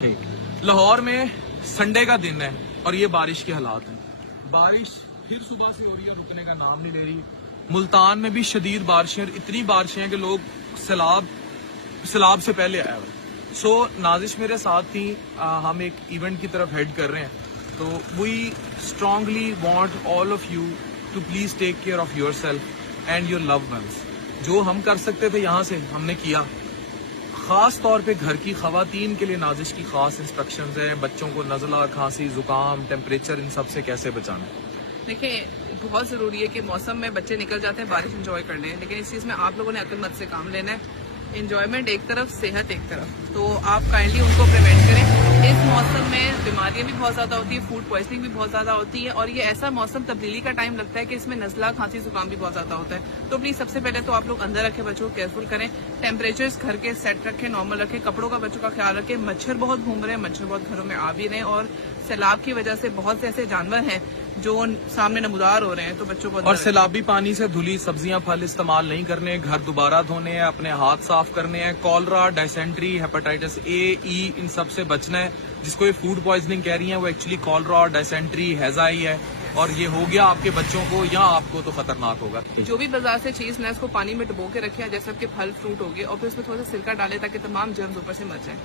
लाहौर में संडे का दिन है और ये बारिश के हालात हैं। बारिश फिर सुबह से हो रही है, रुकने का नाम नहीं ले रही। मुल्तान में भी शदीद बारिशें, इतनी बारिशें हैं कि लोग सैलाब से पहले आए हुए। सो नाजिश मेरे साथ थी, हम एक इवेंट की तरफ हेड कर रहे हैं, तो we strongly want all of you to please take care of yourself and your loved ones. जो हम कर सकते थे यहाँ से हमने किया। खास तौर पे घर की खवातीन के लिए नाजिश की खास इंस्ट्रक्शंस हैं, बच्चों को नज़ला, खांसी, जुकाम, टेम्परेचर, इन सब से कैसे बचाना। देखिए, बहुत जरूरी है कि मौसम में बच्चे निकल जाते हैं बारिश एंजॉय करने, लेकिन इस चीज में आप लोगों ने अक्लमंद से काम लेना है। एंजॉयमेंट एक तरफ, सेहत एक तरफ, तो आप काइंडली उनको प्रिवेंट करें। इस मौसम में बीमारियां भी बहुत ज्यादा होती है, फूड पॉइजनिंग भी बहुत ज्यादा होती है, और ये ऐसा मौसम तब्दीली का टाइम लगता है कि इसमें नज़ला, खांसी, जुकाम भी बहुत ज्यादा होता है। तो प्लीज सबसे पहले तो आप लोग अंदर रखें, बच्चों को केयरफुल करें, टेम्परेचर्स घर के सेट रखें, नॉर्मल रखें, कपड़ों का बच्चों का ख्याल रखें। मच्छर बहुत घूम रहे हैं, मच्छर बहुत घरों में आ भी रहे हैं, और सैलाब की वजह से बहुत से ऐसे जानवर हैं जो सामने नमूदार हो रहे हैं, तो बच्चों को और सैलाबी पानी से धुली सब्जियां, फल इस्तेमाल नहीं करने, घर दोबारा धोने हैं, अपने हाथ साफ करने हैं। कॉलरा, डायसेंट्री, हेपेटाइटिस ए, ई, इन सब से बचना है। जिसको ये फूड पॉइजनिंग कह रही है वो एक्चुअली कॉलरा, डायसेंट्री, हैजा ही है, और ये हो गया आपके बच्चों को या आपको तो खतरनाक होगा। जो भी बाजार से चीज लें उसको पानी में डुबो के रखें, जैसे आपके फल फ्रूट हो गए, और फिर उसमें थोड़ा सा सिरका डालें ताकि तमाम जर्म्स ऊपर से मर जाएं।